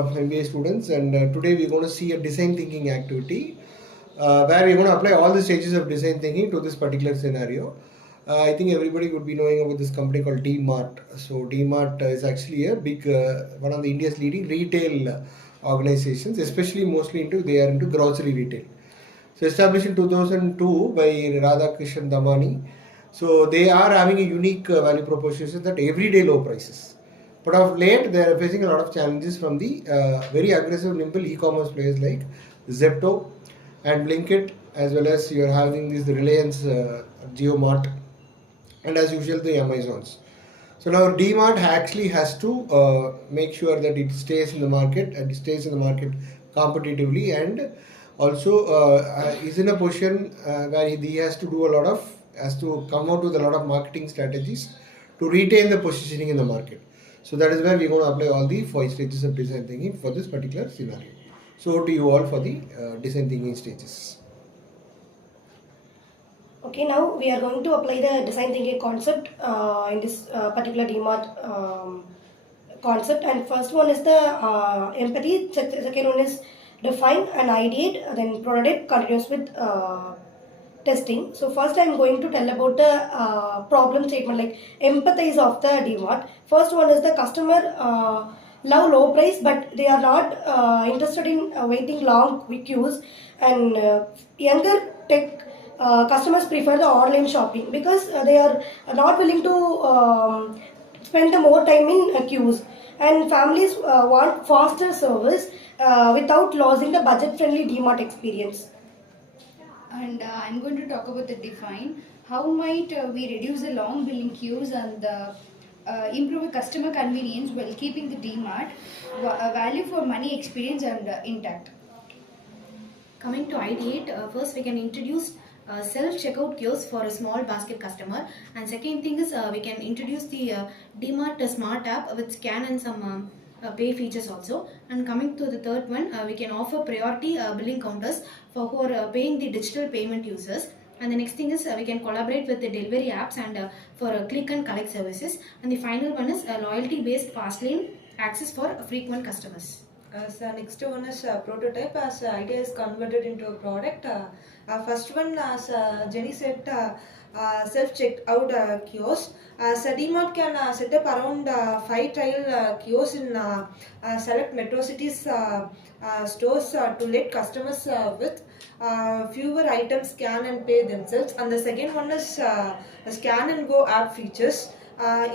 Of MBA students, and today we're going to see a design thinking activity where we're going to apply all the stages of design thinking to this particular scenario. I think everybody would be knowing about this company called D-Mart. So D-Mart is actually a big one of the India's leading retail organizations, especially mostly they are into grocery retail. So established in 2002 by Radhakrishan Damani. So they are having a unique value proposition that everyday low prices. But of late, they are facing a lot of challenges from the very aggressive, nimble e-commerce players like Zepto and Blinkit, as well as you are having this Reliance GeoMart, and as usual the Amazons. So now D-Mart actually has to make sure that it stays in the market and it stays in the market competitively, and also is in a position where he has to do a lot of has to come out with a lot of marketing strategies to retain the positioning in the market. So that is where we're going to apply all the 5 stages of design thinking for this particular scenario. So to you all for the design thinking stages. Okay, now we are going to apply the design thinking concept in this particular D-Mart concept. And first one is the empathy, second one is define and ideate, then prototype continues with testing. So first I'm going to tell about the problem statement, like empathize of the D-Mart. First one is the customer love low price, but they are not interested in waiting long queues, and younger tech customers prefer the online shopping because they are not willing to spend the more time in queues, and families want faster service without losing the budget friendly D-Mart experience. And I'm going to talk about the define. How might we reduce the long billing queues and improve customer convenience while keeping the D-Mart value for money experience and intact? Coming to ideate, first we can introduce self-checkout kiosks for a small basket customer, and second thing is we can introduce the D-Mart smart app with scan and some pay features also. And coming to the third one, we can offer priority billing counters for who are paying the digital payment users. And the next thing is we can collaborate with the delivery apps and for click and collect services. And the final one is loyalty based fast lane access for frequent customers. So next one is prototype, as idea is converted into a product. First one, as Jenny said, self-checkout kiosk. So D-Mart can set up around 5 trial kiosks in select metro cities stores to let customers with fewer items scan and pay themselves. And the second one is scan and go app features.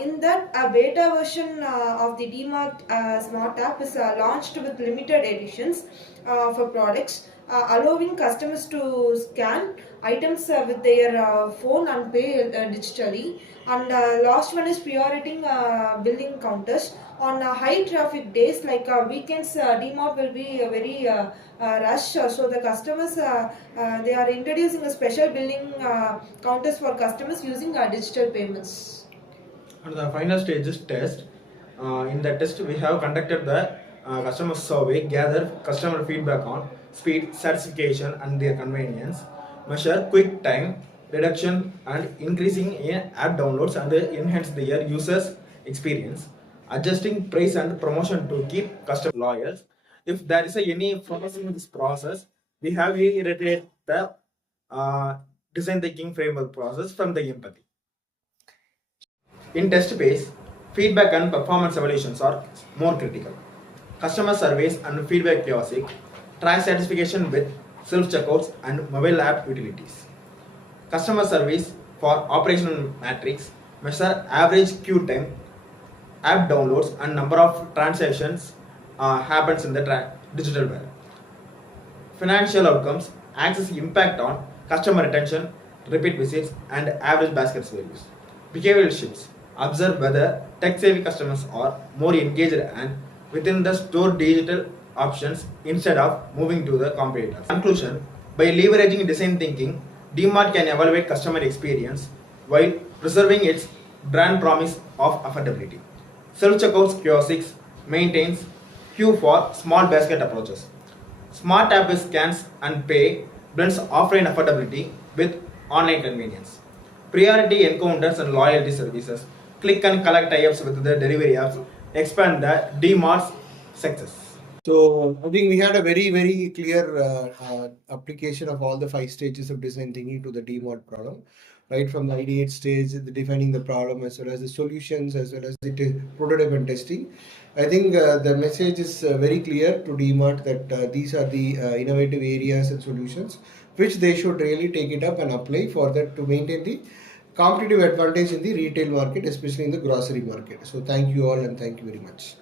In that, a beta version of the D-Mart Smart app is launched with limited editions for products, allowing customers to scan items with their phone and pay digitally. And last one is prioritizing billing counters. On high traffic days like weekends, D-Mart will be very rush. So the customers, they are introducing a special billing counters for customers using digital payments. And the final stage is test. In the test, we have conducted the customer survey, gather customer feedback on speed, satisfaction, and their convenience, measure quick time reduction and increasing in app downloads, and enhance their users' experience, adjusting price and promotion to keep customers loyal. If there is any flaws in this process, we have iterated the design thinking framework process from the empathy. In test phase, feedback and performance evaluations are more critical. Customer surveys and feedback kiosks track satisfaction with self-checkouts and mobile app utilities. Customer surveys for operational metrics measure average queue time, app downloads, and number of transactions happens in the digital world. Financial outcomes access impact on customer retention, repeat visits, and average basket values. Behavioral shifts observe whether tech-savvy customers are more engaged and within the store digital options instead of moving to the competitors. Conclusion: by leveraging design thinking, D-Mart can evaluate customer experience while preserving its brand promise of affordability. Self-checkout kiosks maintains queue for small basket approaches. Smart app scans and pay blends offline affordability with online convenience. Priority encounters and loyalty services, click and collect tie-ups with the delivery apps expand the D-Mart's success. So I think we had a very clear application of all the 5 stages of design thinking to the D-Mart problem, right from the ideate stage, the defining the problem, as well as the solutions, as well as the prototype and testing. I think the message is very clear to D-Mart that these are the innovative areas and solutions which they should really take it up and apply for that to maintain the competitive advantage in the retail market, especially in the grocery market. So thank you all and thank you very much.